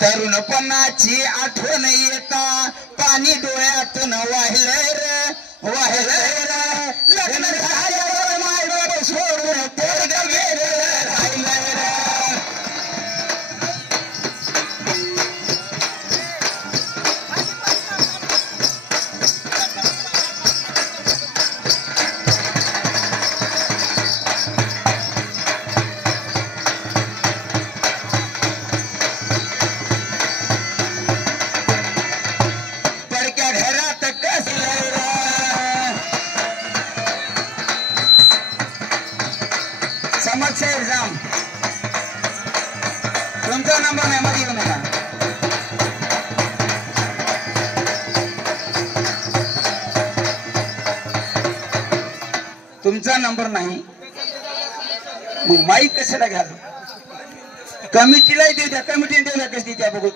तरुणपणाची आठवण येता पाणी डोळ्यातून वाहिलंय रे वाहिलंय रे लग्न झाल्यावर माय बाप सोडून पोरग गेलं राहिलंय रे समक्ष एग्जाम तुमचा नंबर मेमरी घेऊ नका तुमचा नंबर नाही मग माईक कशाला घ्याल कमिटीला देऊ द्या कमिटीने देऊ द्या कशी त्या बघू